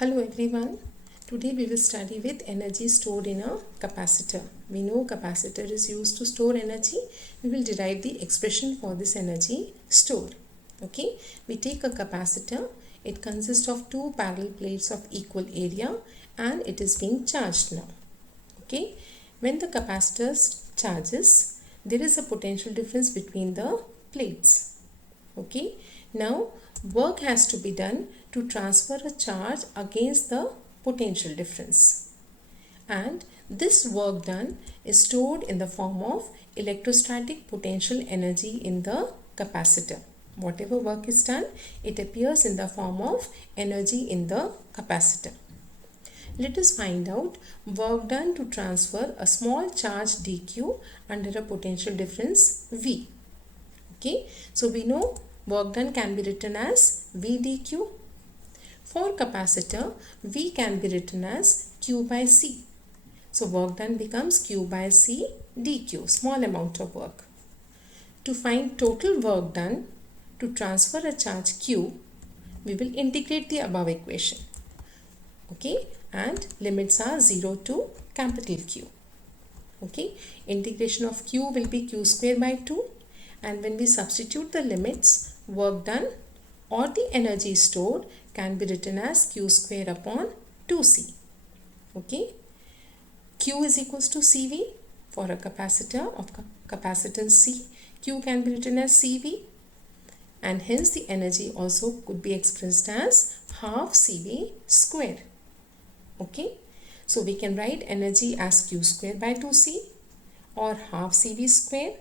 Hello everyone. Today we will study with energy stored in a capacitor. We know capacitor is used to store energy. We will derive the expression for this energy stored. Okay. We take a capacitor. It consists of two parallel plates of equal area and it is being charged now. Okay. When the capacitor charges, there is a potential difference between the plates. Okay. Now work has to be done to transfer a charge against the potential difference, and this work done is stored in the form of electrostatic potential energy in the capacitor. Whatever work is done, it appears in the form of energy in the capacitor. Let us find out work done to transfer a small charge dq under a potential difference V. Okay, so we know work done can be written as V dq. For capacitor, V can be written as Q by C. So work done becomes Q by C dq, small amount of work. To find total work done to transfer a charge Q, we will integrate the above equation. Okay, and limits are 0 to capital Q. Okay, integration of Q will be Q square by 2. And when we substitute the limits, work done or the energy stored can be written as Q square upon 2C. Okay. Q is equals to CV for a capacitor of capacitance C. Q can be written as CV, and hence the energy also could be expressed as half CV square. Okay. So we can write energy as Q square by 2C or half CV square.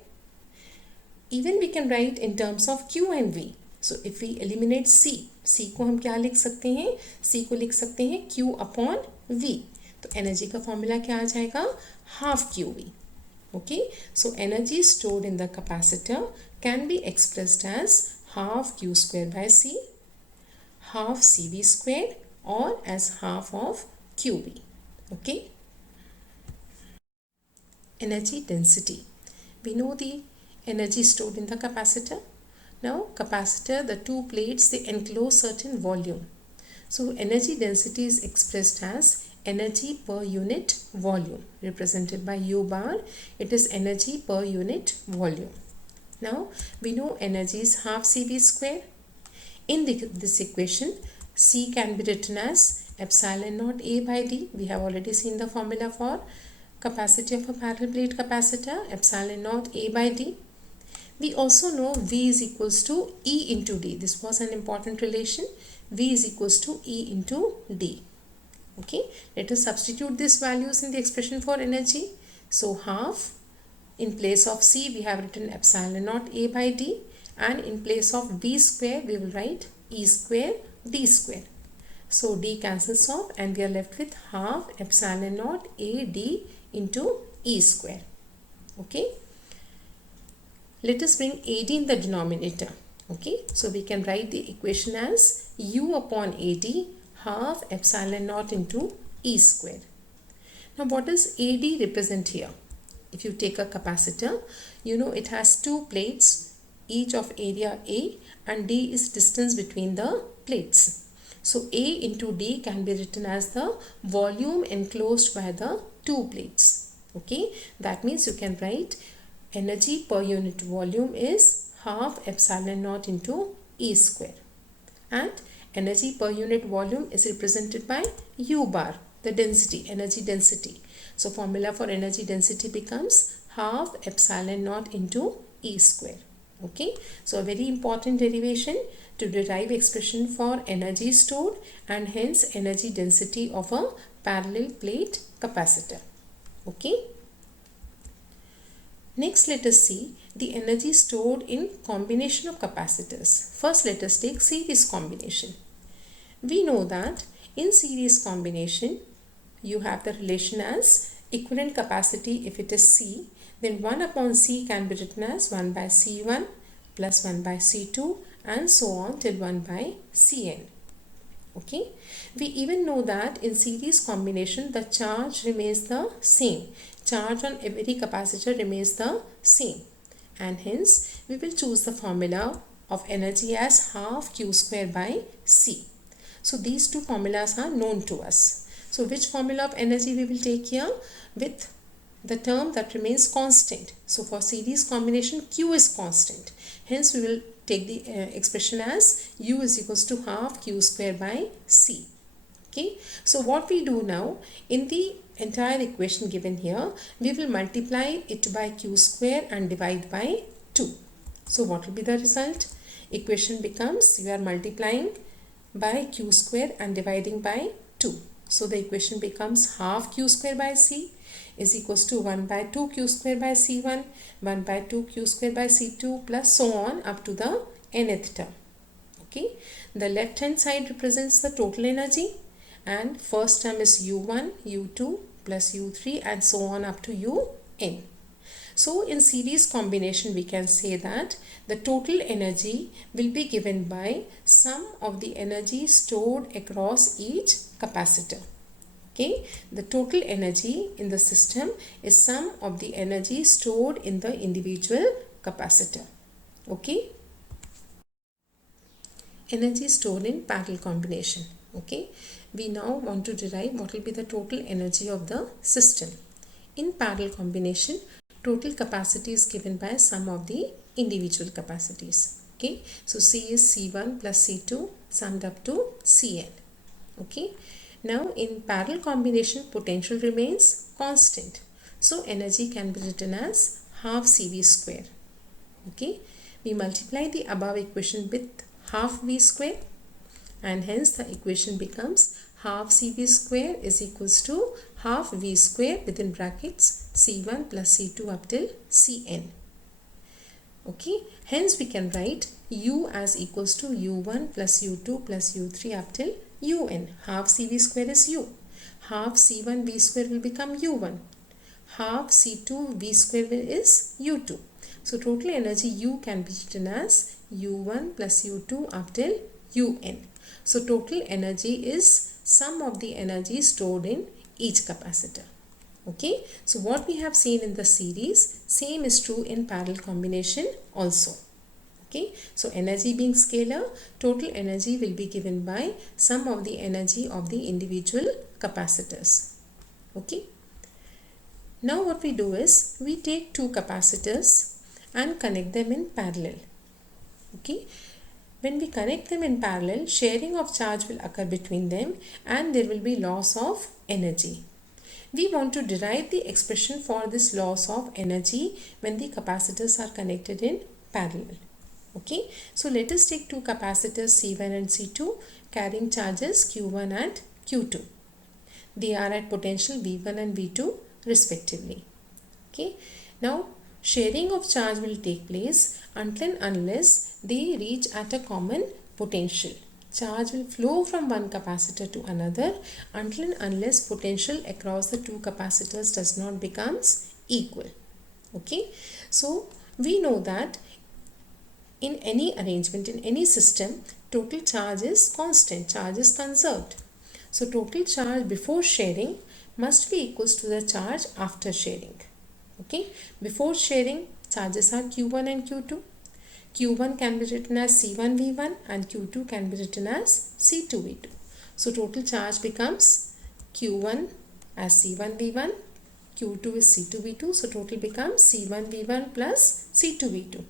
Even we can write in terms of Q and V. So if we eliminate C को हम क्या लिख सकते हैं? C को लिख सकते हैं Q upon V. तो एनर्जी का फॉर्मूला क्या आ जाएगा? Half QV. Okay, so energy stored in the capacitor can be expressed as half Q square by C, half CV square, or as half of QV. Okay. Energy density. We know the energy stored in the capacitor. Now capacitor, the two plates, they enclose certain volume. So energy density is expressed as energy per unit volume, represented by U bar. It is energy per unit volume. Now we know energy is half CV square. In this equation, C can be written as epsilon naught A by D. We have already seen the formula for capacity of a parallel plate capacitor, epsilon naught A by D. We also know V is equals to E into D. This was an important relation. V is equals to E into D. Okay, let us substitute these values in the expression for energy. So half, in place of C we have written epsilon naught A by D, and in place of V square we will write E square D square. So D cancels off and we are left with half epsilon naught A D into E square. Okay. Let us bring AD in the denominator. Okay, so we can write the equation as U upon AD half epsilon naught into E square. Now what does AD represent here? If you take a capacitor, you know it has two plates, each of area A, and D is distance between the plates. So A into D can be written as the volume enclosed by the two plates. Okay, that means you can write energy per unit volume is half epsilon naught into E square, and energy per unit volume is represented by U bar, the density, energy density. So formula for energy density becomes half epsilon naught into E square. Okay, so a very important derivation to derive expression for energy stored and hence energy density of a parallel plate capacitor. Okay. Next, let us see the energy stored in combination of capacitors. First, let us take series combination. We know that in series combination, you have the relation as equivalent capacity. If it is C, then 1 upon C can be written as 1 by C1 plus 1 by C2 and so on till 1 by Cn. Okay, we even know that in series combination the charge remains the same. Charge on every capacitor remains the same, and hence we will choose the formula of energy as half Q square by C. So these two formulas are known to us. So which formula of energy we will take here? With the term that remains constant. So for series combination, Q is constant. Hence we will take the expression as U is equals to half Q square by C. Okay. So what we do now, in the entire equation given here, we will multiply it by Q square and divide by 2. So what will be the result? Equation becomes, you are multiplying by Q square and dividing by 2. So the equation becomes half Q square by C is equals to 1 by 2 Q square by C1, 1 by 2 Q square by C2 plus so on up to the nth term. Okay. The left hand side represents the total energy, and first term is U1, U2 plus U3 and so on up to Un. So in series combination we can say that the total energy will be given by sum of the energy stored across each capacitor. Okay, the total energy in the system is sum of the energy stored in the individual capacitor. Okay, energy stored in parallel combination. Okay, we now want to derive what will be the total energy of the system. In parallel combination, total capacity is given by sum of the individual capacities. Okay, so C is C1 plus C2 summed up to Cn. Okay, now in parallel combination, potential remains constant. So energy can be written as half CV square. Okay, we multiply the above equation with half V square and hence the equation becomes half CV square is equals to half V square within brackets C1 plus C2 up till Cn. Okay, hence we can write U as equals to U1 plus U2 plus U3 up till Un. Half CV square is U. Half C1 V square will become U1. Half C2 V square is U2. So total energy U can be written as U1 plus U2 up till Un. So total energy is sum of the energy stored in each capacitor. Okay, so what we have seen in the series, same is true in parallel combination also. Okay, so energy being scalar, total energy will be given by sum of the energy of the individual capacitors. Okay, now what we do is we take two capacitors and connect them in parallel. Okay, when we connect them in parallel, sharing of charge will occur between them and there will be loss of energy. We want to derive the expression for this loss of energy when the capacitors are connected in parallel. Okay, so let us take two capacitors C1 and C2 carrying charges Q1 and Q2. They are at potential V1 and V2 respectively. Okay, now sharing of charge will take place until and unless they reach at a common potential. Charge will flow from one capacitor to another until and unless potential across the two capacitors does not becomes equal. Okay, so we know that in any arrangement, in any system, total charge is constant, charge is conserved. So total charge before sharing must be equals to the charge after sharing. Okay, before sharing, charges are Q1 and Q2. Q1 can be written as C1V1 and Q2 can be written as C2V2. So total charge becomes Q1 as C1V1, Q2 is C2V2. So total becomes C1V1 plus C2V2.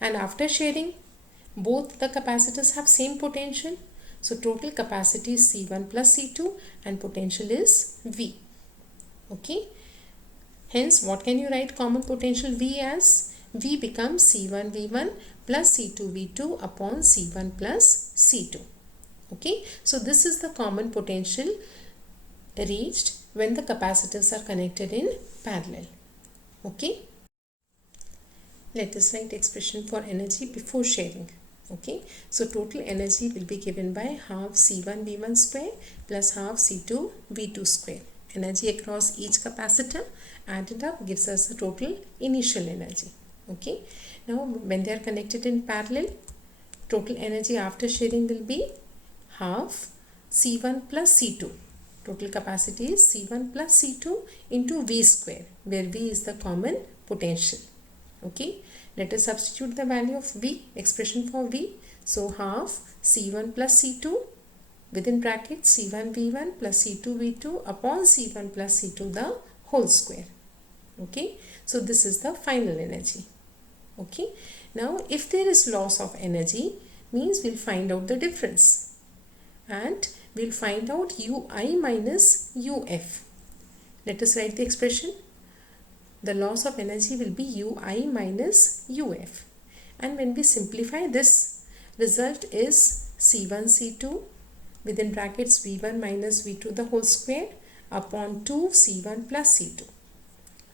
And after sharing, both the capacitors have same potential. So total capacity is C1 plus C2 and potential is V. Okay. Hence, what can you write common potential V as? V becomes C1V1 plus C2V2 upon C1 plus C2. Okay. So this is the common potential reached when the capacitors are connected in parallel. Okay. Let us write expression for energy before sharing. Okay, so total energy will be given by half C1 V1 square plus half C2 V2 square. Energy across each capacitor added up gives us the total initial energy. Okay, now when they are connected in parallel, total energy after sharing will be half C1 plus C2. Total capacity is C1 plus C2 into V square, where V is the common potential. Okay, let us substitute the value of V, expression for V. So half C1 plus C2 within bracket C1 V1 plus C2 V2 upon C1 plus C2 the whole square. Okay, so this is the final energy. Okay, now if there is loss of energy, means we'll find out the difference and we'll find out Ui minus Uf. Let us write the expression. The loss of energy will be Ui minus Uf, and when we simplify this, result is C1 C2 within brackets V1 minus V2 the whole square upon 2 C1 plus C2.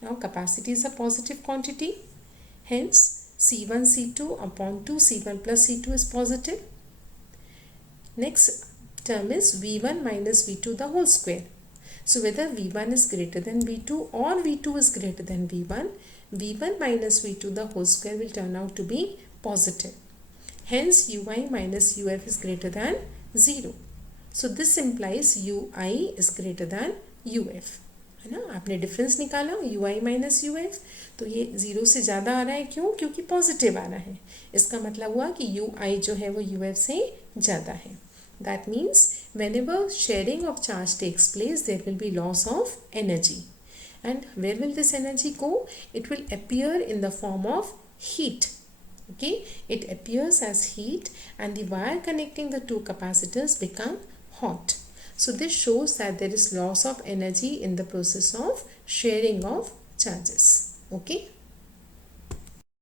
Now capacity is a positive quantity, hence C1 C2 upon 2 C1 plus C2 is positive. Next term is V1 minus V2 the whole square. So whether V1 is greater than V2 or V2 is greater than V1, V1 minus V2 the whole square will turn out to be positive. Hence Ui minus Uf is greater than 0. So this implies Ui is greater than Uf. है ना, आपने difference निकाला Ui minus Uf, तो ये 0 से ज़्यादा आ रहा है, क्यों? क्योंकि पॉजिटिव आ रहा है. इसका मतलब हुआ कि Ui जो है वो Uf से ज़्यादा है. That means whenever sharing of charge takes place, there will be loss of energy. And where will this energy go? It will appear in the form of heat. Okay, it appears as heat and the wire connecting the two capacitors become hot. So this shows that there is loss of energy in the process of sharing of charges. Okay.